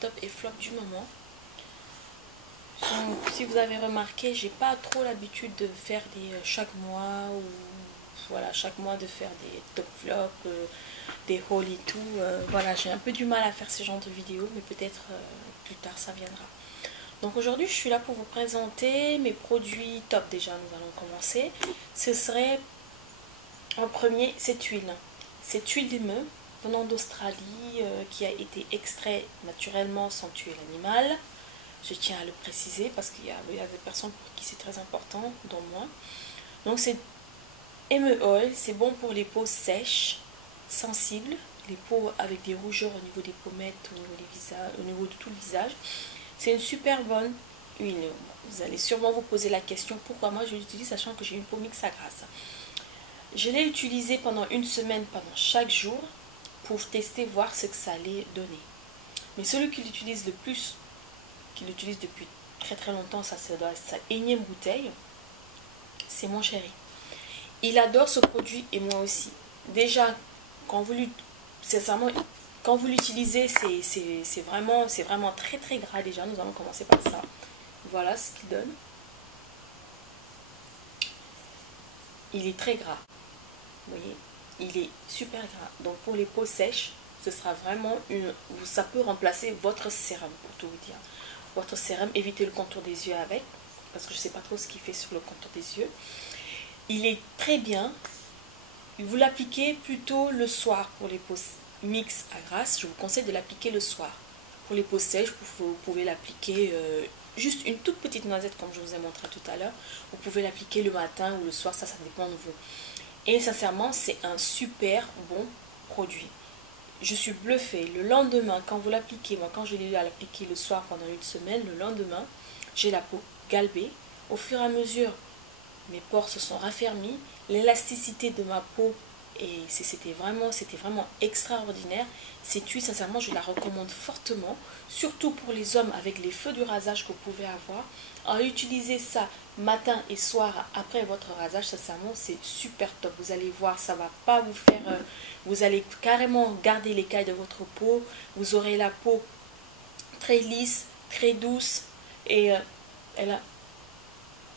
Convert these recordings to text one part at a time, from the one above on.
top et flop du moment. Donc, si vous avez remarqué, j'ai pas trop l'habitude de faire des chaque mois ou voilà, chaque mois de faire des top flops, des hauls et tout. Voilà, j'ai un peu du mal à faire ce genre de vidéos, mais peut-être plus tard ça viendra. Donc aujourd'hui, je suis là pour vous présenter mes produits top. Déjà, nous allons commencer. Ce serait en premier cette huile. Cette huile d'émeu venant d'Australie qui a été extrait naturellement sans tuer l'animal. Je tiens à le préciser parce qu'il y a des personnes pour qui c'est très important, dont moi. Donc c'est émeu oil, c'est bon pour les peaux sèches, sensibles, les peaux avec des rougeurs au niveau des pommettes, au niveau de tout le visage. C'est une super bonne huile. Vous allez sûrement vous poser la question pourquoi moi je l'utilise sachant que j'ai une peau mixte à grasse. Je l'ai utilisé pendant une semaine, pendant chaque jour, pour tester, voir ce que ça allait donner. Mais celui qui l'utilise le plus, qui l'utilise depuis très très longtemps, ça doit être sa énième bouteille, c'est mon chéri. Il adore ce produit et moi aussi. Déjà, quand vous l'utilisez, c'est vraiment très très gras déjà. Nous allons commencer par ça. Voilà ce qu'il donne. Il est très gras. Vous voyez, il est super gras. Donc pour les peaux sèches, ce sera vraiment ça peut remplacer votre sérum pour tout vous dire. Votre sérum, évitez le contour des yeux avec, parce que je ne sais pas trop ce qu'il fait sur le contour des yeux. Il est très bien. Vous l'appliquez plutôt le soir pour les peaux mixtes à grasse. Je vous conseille de l'appliquer le soir. Pour les peaux sèches, vous pouvez l'appliquer juste une toute petite noisette comme je vous ai montré tout à l'heure. Vous pouvez l'appliquer le matin ou le soir, ça dépend de vous. Et sincèrement, c'est un super bon produit. Je suis bluffée. Le lendemain, quand vous l'appliquez, moi quand je l'ai eu à l'appliquer le soir pendant une semaine, le lendemain, j'ai la peau galbée. Au fur et à mesure, mes pores se sont raffermis, l'élasticité de ma peau, et c'était vraiment extraordinaire. Cette huile, sincèrement, je la recommande fortement, surtout pour les hommes avec les feux du rasage que vous pouvez avoir. En utiliser ça matin et soir après votre rasage, sincèrement, c'est super top. Vous allez voir, ça va pas vous faire... vous allez carrément garder l'écaille de votre peau. Vous aurez la peau très lisse, très douce, et elle a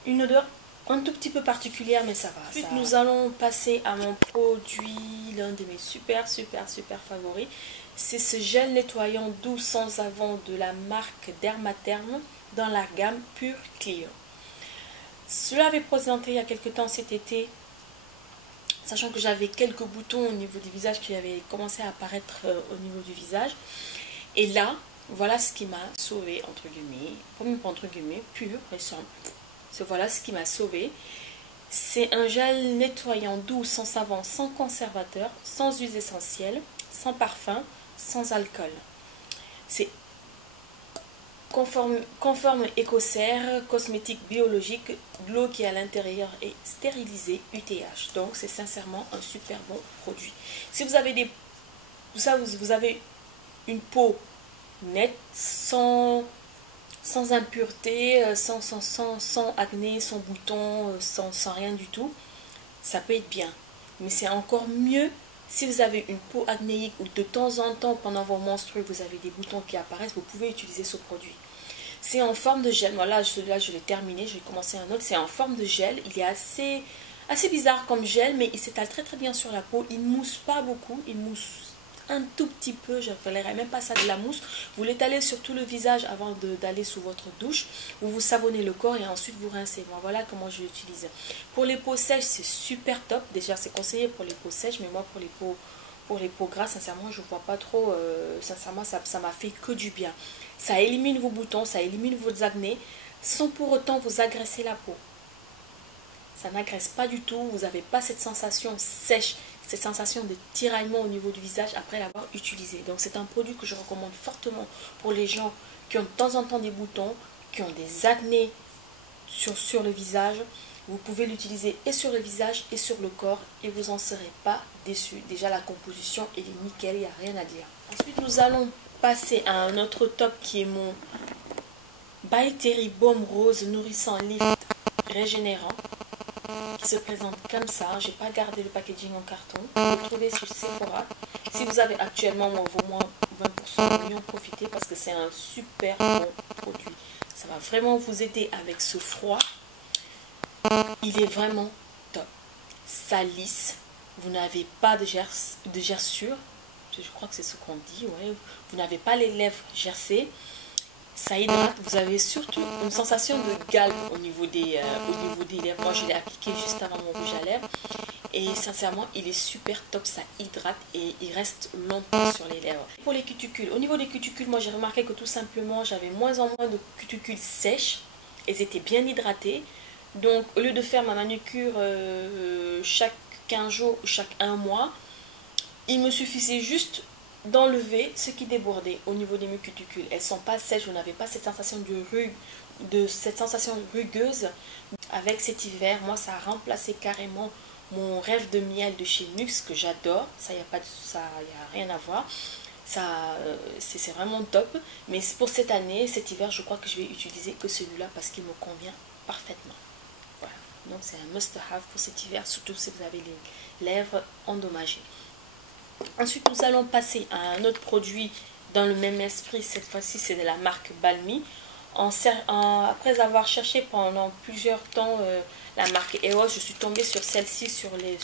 une odeur un tout petit peu particulière, mais ça va. Ensuite, nous allons passer à mon produit, l'un de mes super favoris. C'est ce gel nettoyant doux sans savon de la marque Dermatherm dans la gamme Pure Clear. Cela avait présenté il y a quelques temps cet été, sachant que j'avais quelques boutons au niveau du visage qui avaient commencé à apparaître au niveau du visage. Et là, voilà ce qui m'a sauvé, entre guillemets, pur et simple. Voilà ce qui m'a sauvé. C'est un gel nettoyant doux, sans savon, sans conservateur, sans huile essentielle, sans parfum, sans alcool. C'est conforme Écocère, cosmétique biologique, de l'eau qui est à l'intérieur est stérilisée, UTH. Donc c'est sincèrement un super bon produit. Si vous avez vous avez une peau nette, sans impureté, sans acné, sans boutons, sans rien du tout, ça peut être bien. Mais c'est encore mieux si vous avez une peau acnéique ou de temps en temps pendant vos menstrues vous avez des boutons qui apparaissent, vous pouvez utiliser ce produit. C'est en forme de gel. Voilà, celui-là je l'ai terminé, je vais commencer un autre. C'est en forme de gel. Il est assez bizarre comme gel, mais il s'étale très très bien sur la peau. Il ne mousse pas beaucoup, il mousse un tout petit peu, je ne appellerais même pas ça de la mousse. Vous l'étalez sur tout le visage avant d'aller sous votre douche. Vous savonnez le corps et ensuite vous rincez. Bon, voilà comment je l'utilise. Pour les peaux sèches, c'est super top. Déjà, c'est conseillé pour les peaux sèches, mais moi pour les peaux grasses, sincèrement, je ne vois pas trop. Sincèrement, ça m'a fait que du bien. Ça élimine vos boutons, ça élimine vos acnés, sans pour autant vous agresser la peau. Ça n'agresse pas du tout, vous n'avez pas cette sensation sèche, cette sensation de tiraillement au niveau du visage après l'avoir utilisé. Donc c'est un produit que je recommande fortement pour les gens qui ont de temps en temps des boutons, qui ont des acnés sur le visage. Vous pouvez l'utiliser et sur le visage et sur le corps et vous n'en serez pas déçus. Déjà la composition elle est nickel, il n'y a rien à dire. Ensuite nous allons passer à un autre top qui est mon By Terry Baume Rose Nourrissant Lift Régénérant, qui se présente comme ça. J'ai pas gardé le packaging en carton. Vous le trouvez sur Sephora. Si vous avez actuellement 20%. Oui, en profiter parce que c'est un super bon produit. Ça va vraiment vous aider avec ce froid. Il est vraiment top. Ça lisse. Vous n'avez pas de gerçure. Je crois que c'est ce qu'on dit. Ouais. Vous n'avez pas les lèvres gercées. Ça hydrate. Vous avez surtout une sensation de galbe au niveau des lèvres. Moi, je l'ai appliqué juste avant mon rouge à lèvres. Et sincèrement, il est super top. Ça hydrate et il reste longtemps sur les lèvres. Pour les cuticules, au niveau des cuticules, moi, j'ai remarqué que tout simplement, j'avais moins en moins de cuticules sèches. Elles étaient bien hydratées. Donc, au lieu de faire ma manucure chaque 15 jours ou chaque 1 mois, il me suffisait juste d'enlever ce qui débordait au niveau de mes cuticules. Elles ne sont pas sèches, je n'avais pas cette sensation cette sensation rugueuse. Avec cet hiver, moi, ça a remplacé carrément mon rêve de miel de chez Nuxe que j'adore. Ça, il n'y a rien à voir. C'est vraiment top. Mais pour cette année, cet hiver, je crois que je vais utiliser que celui-là parce qu'il me convient parfaitement. Voilà. Donc c'est un must-have pour cet hiver, surtout si vous avez les lèvres endommagées. Ensuite, nous allons passer à un autre produit dans le même esprit. Cette fois-ci, c'est de la marque Balmy. Après avoir cherché pendant plusieurs temps la marque EOS, je suis tombée sur celle-ci sur les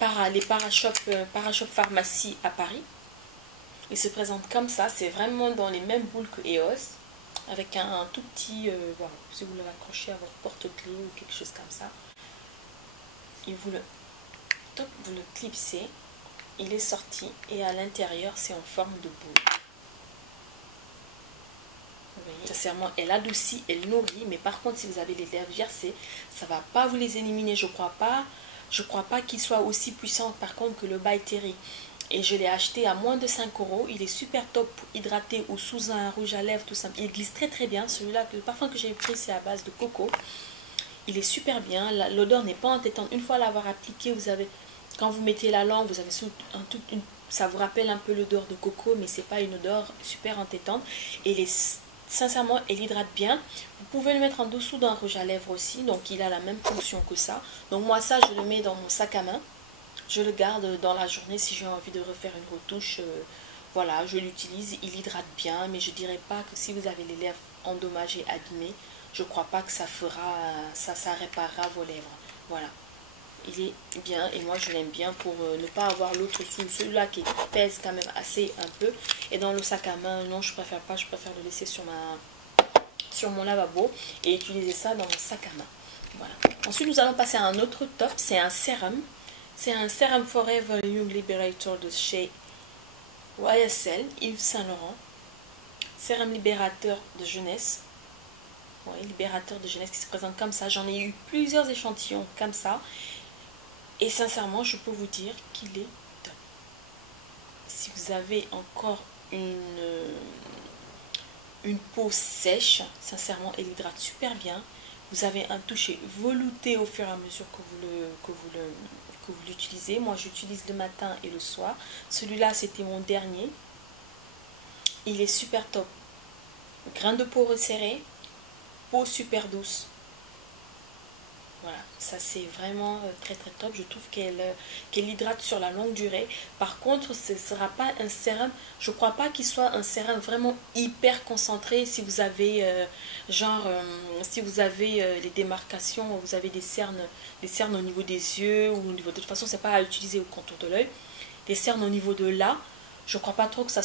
Parashop Pharmacie à Paris. Il se présente comme ça. C'est vraiment dans les mêmes boules que EOS, avec un tout petit, voilà, si vous l'accrochez à votre porte-clés ou quelque chose comme ça. Et vous le clipsez, il est sorti et à l'intérieur c'est en forme de boule. Vous voyez, sincèrement, elle adoucit, elle nourrit, mais par contre si vous avez les lèvres gercées, ça va pas vous les éliminer, je crois pas qu'il soit aussi puissant par contre que le By Terry. Et je l'ai acheté à moins de 5 €. Il est super top pour hydrater ou sous un rouge à lèvres, tout ça. Il glisse très très bien. Celui-là, le parfum que j'ai pris, c'est à base de coco. Il est super bien. L'odeur n'est pas entêtante. Une fois l'avoir appliqué, vous avez, quand vous mettez la langue, vous avez ça vous rappelle un peu l'odeur de coco, mais c'est pas une odeur super entêtante. Et sincèrement, elle hydrate bien. Vous pouvez le mettre en dessous d'un rouge à lèvres aussi. Donc il a la même fonction que ça. Donc moi ça, je le mets dans mon sac à main. Je le garde dans la journée si j'ai envie de refaire une retouche. Voilà, je l'utilise. Il hydrate bien, mais je dirais pas que si vous avez les lèvres endommagées, abîmées, je crois pas que ça réparera vos lèvres. Voilà. Il est bien et moi je l'aime bien pour ne pas avoir l'autre sous. Celui-là qui pèse quand même assez un peu. Et dans le sac à main, non, je préfère pas. Je préfère le laisser sur mon lavabo et utiliser ça dans mon sac à main. Voilà. Ensuite, nous allons passer à un autre top. C'est un sérum. C'est un Serum Forever Young Liberator de chez YSL, Yves Saint Laurent. Sérum libérateur de jeunesse. Oui, libérateur de jeunesse qui se présente comme ça. J'en ai eu plusieurs échantillons comme ça. Et sincèrement, je peux vous dire qu'il est top. Si vous avez encore une peau sèche, sincèrement, elle hydrate super bien. Vous avez un toucher velouté au fur et à mesure que vous l'utilisez. Moi, j'utilise le matin et le soir. Celui-là, c'était mon dernier. Il est super top. Grain de peau resserré, peau super douce. Voilà, ça c'est vraiment très très top. Je trouve qu'elle hydrate sur la longue durée. Par contre, ce ne sera pas un sérum. Je ne crois pas qu'il soit un sérum vraiment hyper concentré. Si vous avez si vous avez les démarcations, vous avez des cernes au niveau des yeux ou au niveau de toute façon, c'est pas à utiliser au contour de l'œil. Des cernes au niveau de là. Je ne crois pas trop que ça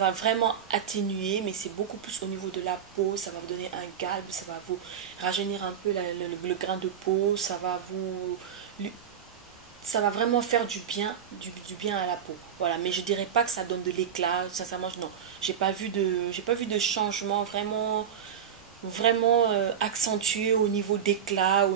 va vraiment atténuer, mais c'est beaucoup plus au niveau de la peau. Ça va vous donner un galbe, ça va vous rajeunir un peu le grain de peau, ça va vraiment faire du bien à la peau. Voilà, mais je dirais pas que ça donne de l'éclat. Sincèrement, non, j'ai pas vu de changement vraiment accentué au niveau d'éclat,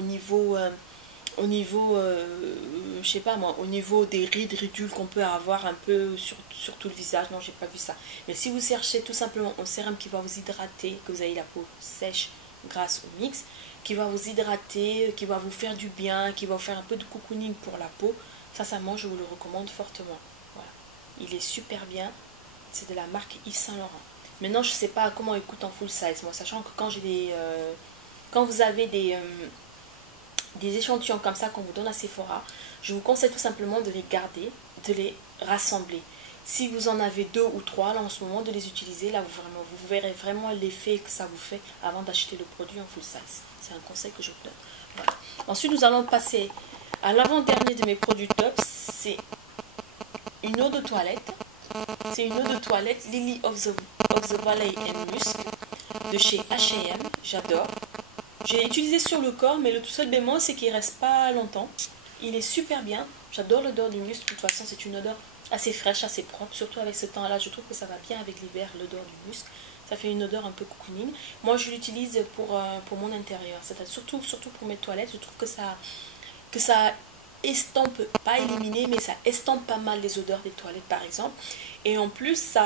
je sais pas moi, au niveau des ridules qu'on peut avoir un peu sur tout le visage. Non, j'ai pas vu ça. Mais si vous cherchez tout simplement un sérum qui va vous hydrater, que vous avez la peau sèche, grasse ou mixte, qui va vous hydrater, qui va vous faire du bien, qui va vous faire un peu de cocooning pour la peau, sincèrement, je vous le recommande fortement. Voilà. Il est super bien. C'est de la marque Yves Saint Laurent. Maintenant, je sais pas comment il coûte en full size, moi, sachant que quand vous avez des échantillons comme ça qu'on vous donne à Sephora, je vous conseille tout simplement de les garder, de les rassembler. Si vous en avez 2 ou 3, là en ce moment de les utiliser, là vous verrez vraiment l'effet que ça vous fait avant d'acheter le produit en full size. C'est un conseil que je vous donne. Voilà. Ensuite nous allons passer à l'avant-dernier de mes produits top, c'est une eau de toilette. C'est une eau de toilette Lily of the Valley and Musk de chez H&M. J'adore. Je l'ai utilisé sur le corps, mais le tout seul bémol, c'est qu'il ne reste pas longtemps. Il est super bien. J'adore l'odeur du musc. De toute façon, c'est une odeur assez fraîche, assez propre. Surtout avec ce temps-là, je trouve que ça va bien avec l'hiver, l'odeur du musc. Ça fait une odeur un peu cocooning. Moi, je l'utilise pour mon intérieur. C'est surtout pour mes toilettes. Je trouve que ça estompe, pas éliminer, mais ça estompe pas mal les odeurs des toilettes, par exemple. Et en plus,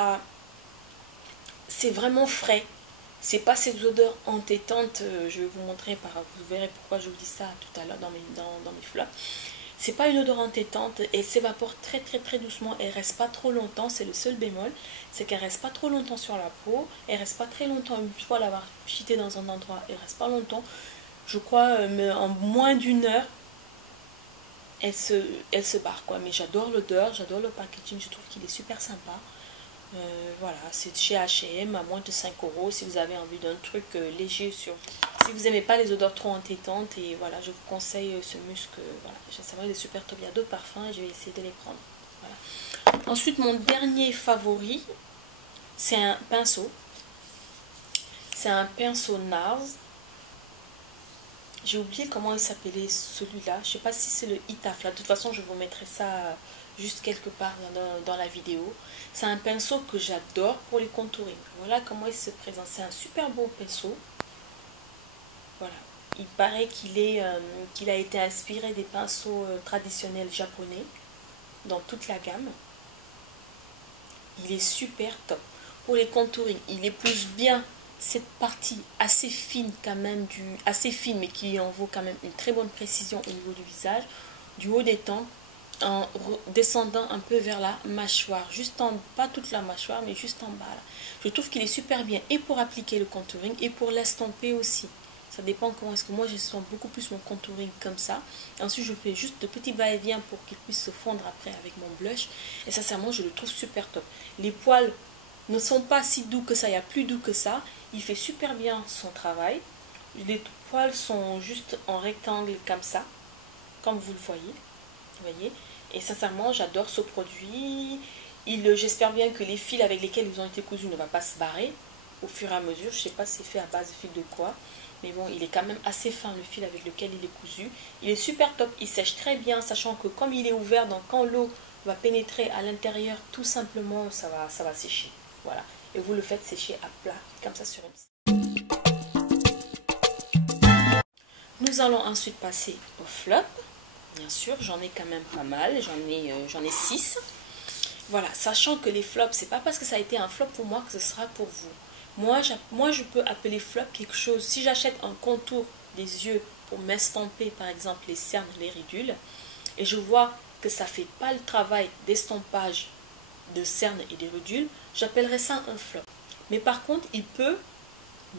c'est vraiment frais. C'est pas ces odeurs entêtantes, je vais vous montrer, vous verrez pourquoi je vous dis ça tout à l'heure dans mes flops. C'est pas une odeur entêtante, elle s'évapore très très très doucement, elle reste pas trop longtemps, c'est le seul bémol, c'est qu'elle reste pas trop longtemps sur la peau, elle reste pas très longtemps, une fois l'avoir cheaté dans un endroit, elle reste pas longtemps, je crois en moins d'1 heure, elle se barre quoi, mais j'adore l'odeur, j'adore le packaging, je trouve qu'il est super sympa. Voilà, c'est chez H&M à moins de 5 €. Si vous avez envie d'un truc léger si vous n'aimez pas les odeurs trop entêtantes, et voilà, je vous conseille ce musc. Voilà, c'est vrai, il est super top. Il y a 2 parfums et je vais essayer de les prendre. Voilà. Ensuite, mon dernier favori, c'est un pinceau. C'est un pinceau NARS. J'ai oublié comment il s'appelait celui-là. Je sais pas si c'est le Itaf là. De toute façon, je vous mettrai ça juste quelque part dans la vidéo. C'est un pinceau que j'adore pour les contouring. Voilà comment il se présente. C'est un super beau pinceau. Voilà. Il paraît qu'il a été inspiré des pinceaux traditionnels japonais dans toute la gamme. Il est super top. Pour les contouring, il épouse bien cette partie assez fine quand même, assez fine mais qui en vaut quand même une très bonne précision au niveau du visage, du haut des tempes, en descendant un peu vers la mâchoire, juste en pas toute la mâchoire mais juste en bas là. Je trouve qu'il est super bien et pour appliquer le contouring et pour l'estomper aussi. Ça dépend comment est-ce que moi je sens beaucoup plus mon contouring comme ça. Ensuite je fais juste de petits va-et-vient pour qu'il puisse se fondre après avec mon blush, et sincèrement je le trouve super top. Les poils ne sont pas si doux que ça, il y a plus doux que ça. Il fait super bien son travail. Les poils sont juste en rectangle comme ça, comme vous le voyez. Et sincèrement, j'adore ce produit. J'espère bien que les fils avec lesquels ils ont été cousus ne vont pas se barrer au fur et à mesure. Je ne sais pas si c'est fait à base de fil de quoi. Mais bon, il est quand même assez fin le fil avec lequel il est cousu. Il est super top, il sèche très bien, sachant que comme il est ouvert, donc quand l'eau va pénétrer à l'intérieur, tout simplement, ça va sécher. Voilà. Et vous le faites sécher à plat, comme ça sur une... Nous allons ensuite passer au flop. Bien sûr, j'en ai quand même pas mal. J'en ai 6. Voilà, sachant que les flops, c'est pas parce que ça a été un flop pour moi que ce sera pour vous. Moi, je peux appeler flop quelque chose. Si j'achète un contour des yeux pour m'estomper, par exemple, les cernes, les ridules, et je vois que ça fait pas le travail d'estompage de cernes et des ridules, j'appellerais ça un flop. Mais par contre, il peut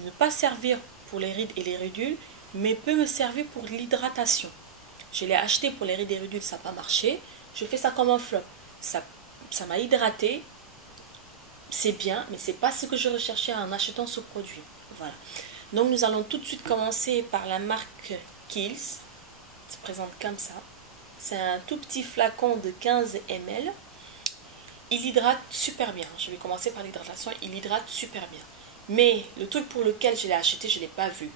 ne pas servir pour les rides et les ridules, mais peut me servir pour l'hydratation. Je l'ai acheté pour les rides et ridules, ça n'a pas marché. Je fais ça comme un flop. Ça m'a hydraté, c'est bien, mais c'est pas ce que je recherchais en achetant ce produit. Voilà. Donc nous allons tout de suite commencer par la marque Kiehl's. Ça se présente comme ça. C'est un tout petit flacon de 15 ml. Il hydrate super bien. Je vais commencer par l'hydratation. Il hydrate super bien. Mais le truc pour lequel je l'ai acheté, je ne l'ai pas vu.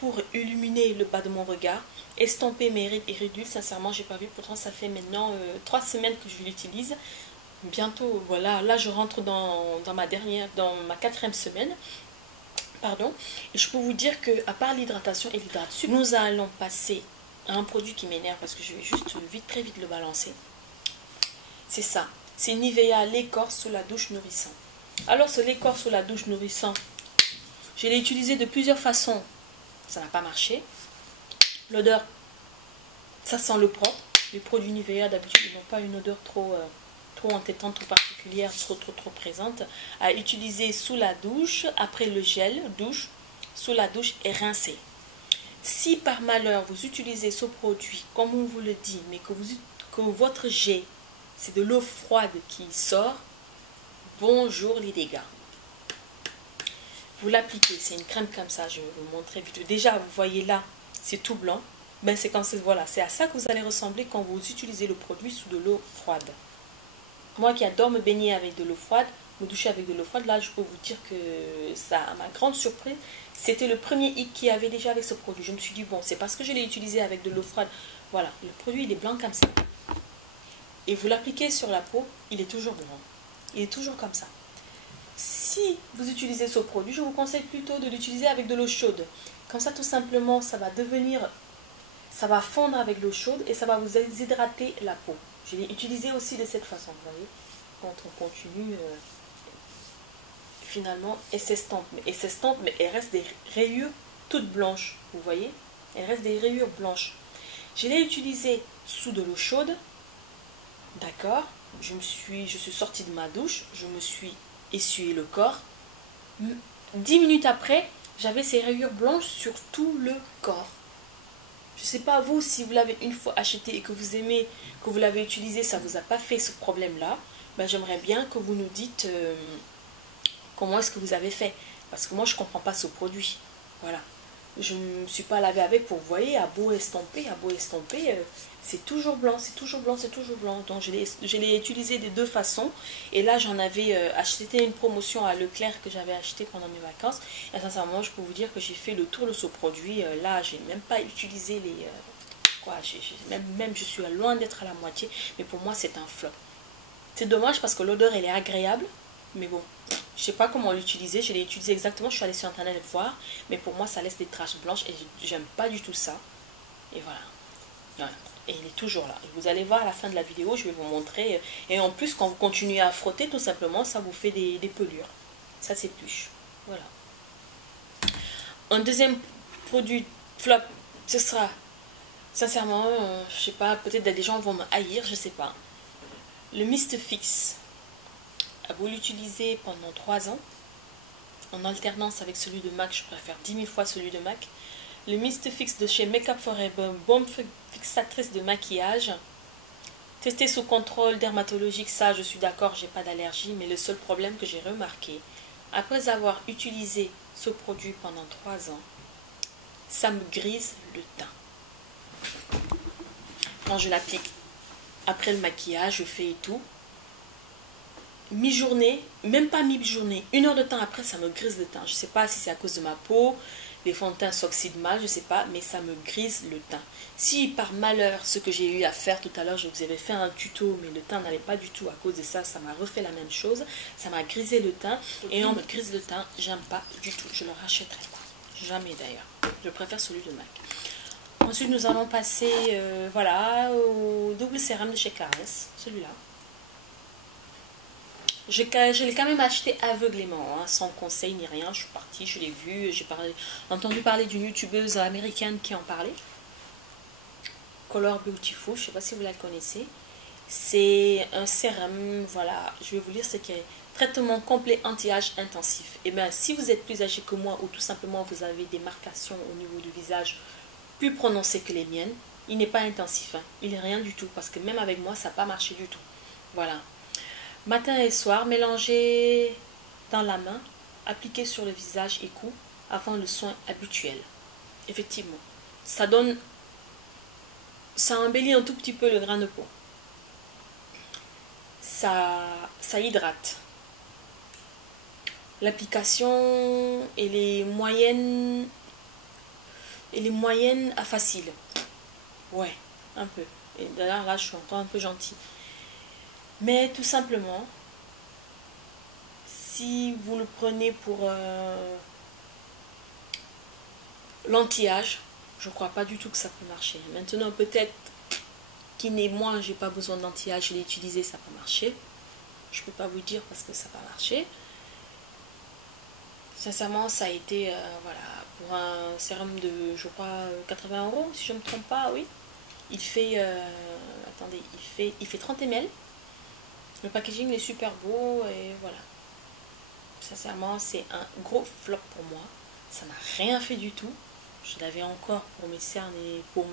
Pour illuminer le bas de mon regard, estomper mes rides et ridules, sincèrement, je n'ai pas vu. Pourtant, ça fait maintenant 3 semaines que je l'utilise. Bientôt, voilà, là je rentre dans ma 4e semaine. Pardon. Et je peux vous dire que à part l'hydratation et l'hydratation, nous allons passer à un produit qui m'énerve parce que je vais juste très vite le balancer. C'est ça. C'est Nivea l'écorce sous la douche nourrissant. Alors ce l'écorce sous la douche nourrissant, je l'ai utilisé de plusieurs façons. Ça n'a pas marché. L'odeur, ça sent le propre. Les produits Nivea d'habitude ils n'ont pas une odeur trop entêtante, trop particulière, trop présente. À utiliser sous la douche, après le gel douche, sous la douche et rincer. Si par malheur vous utilisez ce produit, comme on vous le dit, mais que votre jet, c'est de l'eau froide qui sort, bonjour les dégâts. Vous l'appliquez, c'est une crème comme ça, je vais vous montrer vite. Déjà, vous voyez là, c'est tout blanc. Ben, c'est comme ça, voilà, c'est à ça que vous allez ressembler quand vous utilisez le produit sous de l'eau froide. Moi qui adore me baigner avec de l'eau froide, me doucher avec de l'eau froide, là je peux vous dire que ça, à ma grande surprise, c'était le premier hic qu'il y avait déjà avec ce produit. Je me suis dit, bon, c'est parce que je l'ai utilisé avec de l'eau froide. Voilà, le produit il est blanc comme ça. Et vous l'appliquez sur la peau, il est toujours blanc. Il est toujours comme ça. Si vous utilisez ce produit, je vous conseille plutôt de l'utiliser avec de l'eau chaude. Comme ça, tout simplement, ça va devenir, ça va fondre avec l'eau chaude et ça va vous hydrater la peau. Je l'ai utilisé aussi de cette façon, vous voyez. Quand on continue, finalement, elle s'estompe. Mais elle reste des rayures toutes blanches, vous voyez. Elle reste des rayures blanches. Je l'ai utilisé sous de l'eau chaude, d'accord. Je suis sortie de ma douche, je me suis essuyé le corps. 10 minutes après, j'avais ces rayures blanches sur tout le corps. Je ne sais pas vous, si vous l'avez une fois acheté et que vous aimez, que vous l'avez utilisé, ça ne vous a pas fait ce problème-là. Ben, j'aimerais bien que vous nous dites comment est-ce que vous avez fait. Parce que moi, je ne comprends pas ce produit. Voilà. Je ne me suis pas lavé avec pour, vous voyez, à beau estomper, c'est toujours blanc, c'est toujours blanc, c'est toujours blanc. Donc, je l'ai utilisé de deux façons. Et là, j'en avais acheté, c'était une promotion à Leclerc que j'avais acheté pendant mes vacances. Et sincèrement, je peux vous dire que j'ai fait le tour de ce produit. Là, j'ai même pas utilisé les... même je suis loin d'être à la moitié. Mais pour moi, c'est un flop. C'est dommage parce que l'odeur, elle est agréable. Mais bon, je sais pas comment l'utiliser. Je l'ai utilisé exactement. Je suis allée sur internet voir. Mais pour moi, ça laisse des taches blanches. Et j'aime pas du tout ça. Et voilà. Voilà. Et il est toujours là. Et vous allez voir à la fin de la vidéo, je vais vous montrer. Et en plus, quand vous continuez à frotter, tout simplement, ça vous fait des pelures. Ça s'épluche. Voilà. Un deuxième produit flop, ce sera, sincèrement, je sais pas, peut-être des gens vont me haïr, je sais pas. Le Mist Fix. Vous l'utilisez pendant 3 ans. En alternance avec celui de MAC, je préfère 10 000 fois celui de MAC. Le Mist Fix de chez Make Up Forever, bombe fixatrice de maquillage. Testé sous contrôle dermatologique, ça je suis d'accord, j'ai pas d'allergie, mais le seul problème que j'ai remarqué, après avoir utilisé ce produit pendant 3 ans, ça me grise le teint. Quand je l'applique après le maquillage, je fais et tout. Mi-journée, même pas mi-journée, 1 heure de temps après, ça me grise le teint. Je sais pas si c'est à cause de ma peau, les fonds de teint s'oxydent mal, je sais pas, mais ça me grise le teint. Si par malheur, ce que j'ai eu à faire tout à l'heure, je vous avais fait un tuto, mais le teint n'allait pas du tout à cause de ça, ça m'a refait la même chose, ça m'a grisé le teint, et on me grise le teint, j'aime pas du tout, je le rachèterai pas, jamais d'ailleurs, je préfère celui de MAC. Ensuite, nous allons passer, voilà, au double sérum de chez Clarins, celui-là. Je l'ai quand même acheté aveuglément, hein, sans conseil ni rien. Je suis partie, je l'ai vu, j'ai entendu parler d'une youtubeuse américaine qui en parlait. Color Beautiful, je ne sais pas si vous la connaissez. C'est un sérum, voilà, je vais vous lire ce qui est traitement complet anti-âge intensif. Et bien, si vous êtes plus âgé que moi ou tout simplement vous avez des marcations au niveau du visage plus prononcées que les miennes, il n'est pas intensif, hein. Il n'est rien du tout, parce que même avec moi, ça n'a pas marché du tout. Voilà. Matin et soir, mélangez dans la main, appliquez sur le visage et cou avant le soin habituel. Effectivement, ça embellit un tout petit peu le grain de peau. Ça hydrate. L'application, elle est moyenne à facile. Ouais, un peu. Et d'ailleurs là, je suis encore un peu gentille. Mais tout simplement, si vous le prenez pour l'anti-âge, je ne crois pas du tout que ça peut marcher. Maintenant, peut-être moi, j'ai pas besoin d'anti-âge, je l'ai utilisé, ça peut marcher. Je ne peux pas vous dire parce que ça n'a pas marché. Sincèrement, ça a été, voilà, pour un sérum de, je crois, 80 €, si je ne me trompe pas, oui. Il fait, attendez, il fait 30 ml. Le packaging est super beau et voilà. Sincèrement, c'est un gros flop pour moi. Ça n'a rien fait du tout. Je l'avais encore pour mes cernes et pour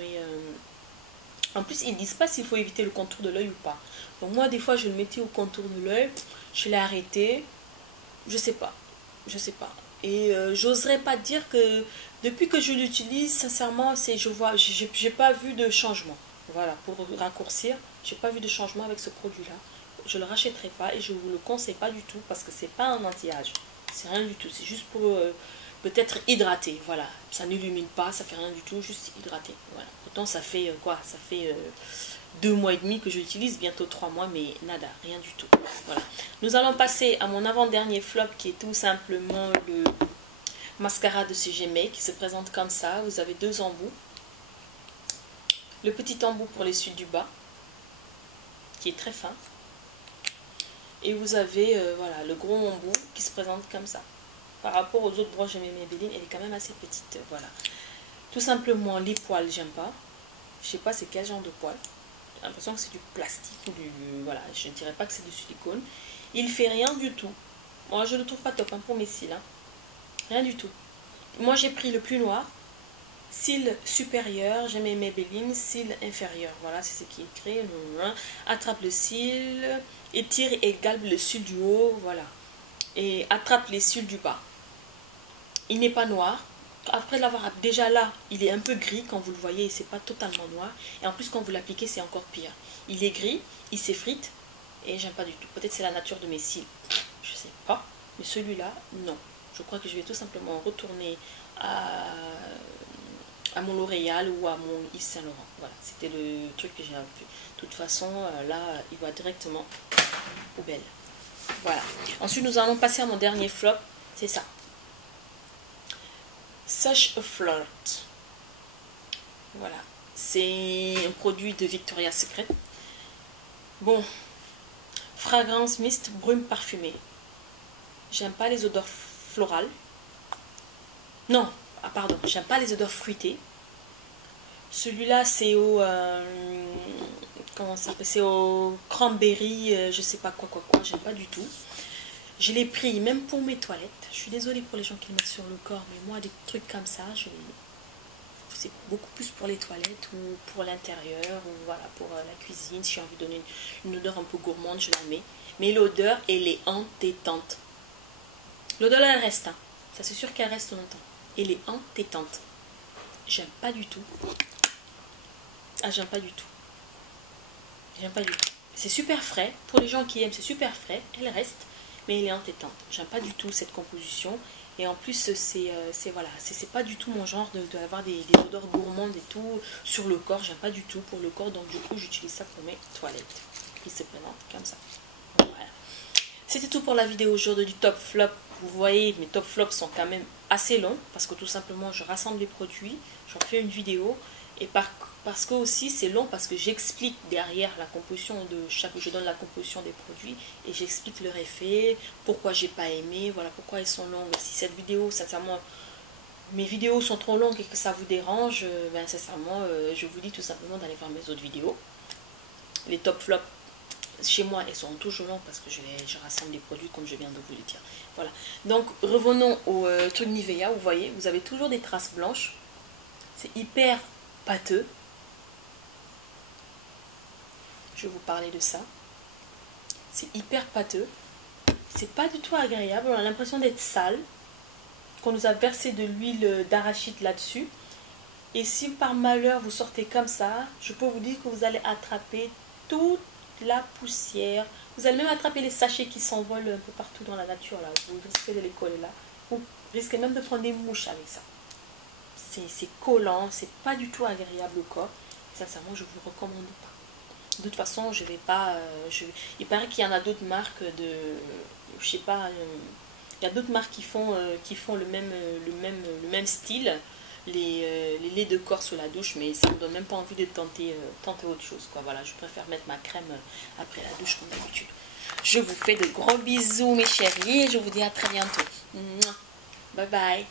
En plus, ils disent pas s'il faut éviter le contour de l'œil ou pas. Donc moi, des fois, je le mettais au contour de l'œil. Je l'ai arrêté. Je sais pas. Je sais pas. Et j'oserais pas dire que depuis que je l'utilise, sincèrement, j'ai pas vu de changement. Voilà, pour raccourcir, j'ai pas vu de changement avec ce produit-là. Je le rachèterai pas et je vous le conseille pas du tout parce que c'est pas un anti-âge. C'est rien du tout. C'est juste pour peut-être hydrater. Voilà, ça n'illumine pas, ça fait rien du tout, juste hydrater. Voilà. Pourtant, ça fait quoi? Ça fait 2 mois et demi que je l'utilise, bientôt 3 mois, mais nada, rien du tout. Voilà. Nous allons passer à mon avant-dernier flop qui est tout simplement le mascara de CG Make qui se présente comme ça. Vous avez 2 embouts. Le petit embout pour les suites du bas qui est très fin. Et vous avez voilà, le gros embout qui se présente comme ça. Par rapport aux autres broches de Maybelline, elle est quand même assez petite. Voilà. Tout simplement, les poils, j'aime pas. Je sais pas c'est quel genre de poils. J'ai l'impression que c'est du plastique ou du... Voilà, je ne dirais pas que c'est du silicone. Il fait rien du tout. Moi, je ne le trouve pas top hein, pour mes cils. Hein. Rien du tout. Moi, j'ai pris le plus noir. Cils supérieur, j'ai mes Maybelline, cils inférieur. Voilà, c'est ce qui est écrit. Attrape le cil, étire et galbe le cil du haut. Voilà. Et attrape les cils du bas. Il n'est pas noir. Après l'avoir déjà là, il est un peu gris quand vous le voyez, c'est pas totalement noir. Et en plus quand vous l'appliquez, c'est encore pire. Il est gris, il s'effrite et j'aime pas du tout. Peut-être c'est la nature de mes cils, je sais pas. Mais celui-là, non. Je crois que je vais tout simplement retourner à mon L'Oréal ou à mon Yves Saint Laurent. Voilà, c'était le truc que j'ai fait. De toute façon, là, il va directement aux poubelles. Voilà. Ensuite, nous allons passer à mon dernier flop. C'est ça. Such a Flirt. Voilà. C'est un produit de Victoria's Secret. Bon. Fragrance mist brume parfumée. J'aime pas les odeurs florales. Non. Ah pardon. J'aime pas les odeurs fruitées. Celui-là, c'est au... comment ça s'appelle? C'est au cranberry, je sais pas quoi. J'aime pas du tout. Je l'ai pris même pour mes toilettes. Je suis désolée pour les gens qui le mettent sur le corps, mais moi, des trucs comme ça, c'est beaucoup plus pour les toilettes ou pour l'intérieur, ou voilà, pour la cuisine. Si j'ai envie de donner une odeur un peu gourmande, je la mets. Mais l'odeur, elle est entêtante. L'odeur, elle reste. Hein. Ça, c'est sûr qu'elle reste longtemps. Elle est entêtante. J'aime pas du tout. Ah, j'aime pas du tout. J'aime pas du tout. C'est super frais. Pour les gens qui aiment, c'est super frais. Elle reste. Mais elle est entêtante. J'aime pas du tout cette composition. Et en plus, c'est voilà, c'est pas du tout mon genre d'avoir des odeurs gourmandes et tout sur le corps. J'aime pas du tout pour le corps. Donc du coup, j'utilise ça pour mes toilettes. Qui se présente comme ça. Voilà. C'était tout pour la vidéo aujourd'hui du top flop. Vous voyez, mes top flops sont quand même assez longs. Parce que tout simplement, je rassemble les produits. J'en fais une vidéo. Et parce que aussi c'est long, parce que j'explique derrière la composition de chaque, je donne la composition des produits et j'explique leur effet, pourquoi j'ai pas aimé, voilà pourquoi elles sont longues. Si cette vidéo, sincèrement, mes vidéos sont trop longues et que ça vous dérange, ben sincèrement, je vous dis tout simplement d'aller voir mes autres vidéos. Les top flops, chez moi, elles sont toujours longues parce que je rassemble les produits comme je viens de vous le dire. Voilà. Donc revenons au truc Nivea. Vous voyez, vous avez toujours des traces blanches. C'est hyper pâteux. Je vais vous parler de ça. C'est hyper pâteux. C'est pas du tout agréable. On a l'impression d'être sale. Qu'on nous a versé de l'huile d'arachide là-dessus. Et si par malheur vous sortez comme ça, je peux vous dire que vous allez attraper toute la poussière. Vous allez même attraper les sachets qui s'envolent un peu partout dans la nature. Là. Vous risquez de les coller là. Vous risquez même de prendre des mouches avec ça. C'est collant, c'est pas du tout agréable au corps. Sincèrement, je vous recommande pas. De toute façon, je vais pas. Il paraît qu'il y en a d'autres marques de. Je sais pas. Il y a d'autres marques qui font le même style. Les laits de corps sous la douche, mais ça me donne même pas envie de tenter autre chose. Quoi. Voilà, je préfère mettre ma crème après la douche comme d'habitude. Je vous fais de gros bisous, mes chéris, et je vous dis à très bientôt. Bye bye.